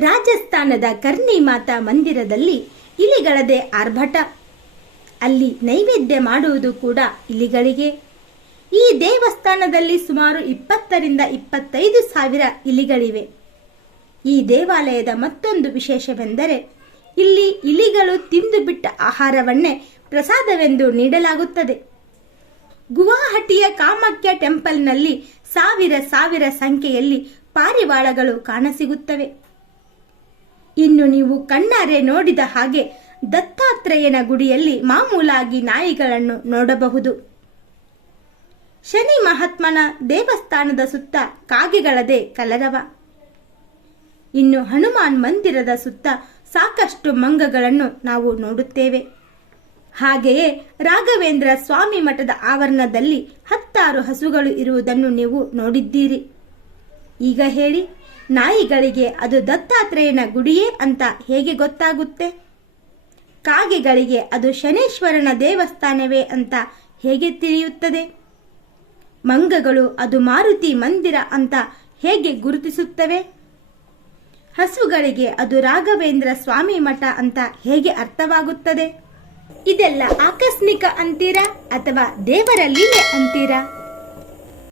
ರಾಜಸ್ಥಾನದ ಕರ್ಣಿ ಮಾತಾ ಮಂದಿರದಲ್ಲಿ ಇಲಿಗಳದೇ ಆರ್ಭಟ. ಅಲ್ಲಿ ನೈವೇದ್ಯ ಮಾಡುವುದು ಕೂಡ ಇಲಿಗಳಿಗೆ. ಈ ದೇವಸ್ಥಾನದಲ್ಲಿ ಸುಮಾರು ಇಪ್ಪತ್ತರಿಂದ ಇಪ್ಪತ್ತೈದು ಸಾವಿರ ಇಲಿಗಳಿವೆ. ಈ ದೇವಾಲಯದ ಮತ್ತೊಂದು ವಿಶೇಷವೆಂದರೆ, ಇಲ್ಲಿ ಇಲಿಗಳು ತಿಂದು ಬಿಟ್ಟ ಆಹಾರವನ್ನೇ ಪ್ರಸಾದವೆಂದು ನೀಡಲಾಗುತ್ತದೆ. ಗುವಾಹಟಿಯ ಕಾಮಾಖ್ಯ ಟೆಂಪಲ್ನಲ್ಲಿ ಸಾವಿರ ಸಾವಿರ ಸಂಖ್ಯೆಯಲ್ಲಿ ಪಾರಿವಾಳಗಳು ಕಾಣಸಿಗುತ್ತವೆ. ಇನ್ನು ನೀವು ಕಣ್ಣಾರೆ ನೋಡಿದ ಹಾಗೆ ದತ್ತಾತ್ರೇಯನ ಗುಡಿಯಲ್ಲಿ ಮಾಮೂಲಾಗಿ ನಾಯಿಗಳನ್ನು ನೋಡಬಹುದು. ಶನಿ ಮಹಾತ್ಮನ ದೇವಸ್ಥಾನದ ಸುತ್ತ ಕಾಗೆಗಳದೆ ಕಲರವ. ಇನ್ನು ಹನುಮಾನ್ ಮಂದಿರದ ಸುತ್ತ ಸಾಕಷ್ಟು ಮಂಗಗಳನ್ನು ನಾವು ನೋಡುತ್ತೇವೆ. ಹಾಗೆಯೇ ರಾಘವೇಂದ್ರ ಸ್ವಾಮಿ ಮಠದ ಆವರಣದಲ್ಲಿ ಹತ್ತಾರು ಹಸುಗಳು ಇರುವುದನ್ನು ನೀವು ನೋಡಿದ್ದೀರಿ. ಈಗ ಹೇಳಿ ನಾಯಿಗಳಿಗೆ ಅದು ದತ್ತಾತ್ರೇಯನ ಗುಡಿಯೇ ಅಂತ ಹೇಗೆ ಗೊತ್ತಾಗುತ್ತೆ? ಕಾಗೆಗಳಿಗೆ ಅದು ಶನೇಶ್ವರನ ದೇವಸ್ಥಾನವೇ ಅಂತ ಹೇಗೆ ತಿಳಿಯುತ್ತದೆ? ಮಂಗಗಳು ಅದು ಮಾರುತಿ ಮಂದಿರ ಅಂತ ಹೇಗೆ ಗುರುತಿಸುತ್ತವೆ? ಹಸುಗಳಿಗೆ ಅದು ರಾಘವೇಂದ್ರ ಸ್ವಾಮಿ ಮಠ ಅಂತ ಹೇಗೆ ಅರ್ಥವಾಗುತ್ತದೆ? ಇದೆಲ್ಲ ಆಕಸ್ಮಿಕ ಅಂತೀರಾ ಅಥವಾ ದೇವರಲ್ಲಿಯೇ ಲೀಲೆ ಅಂತೀರಾ?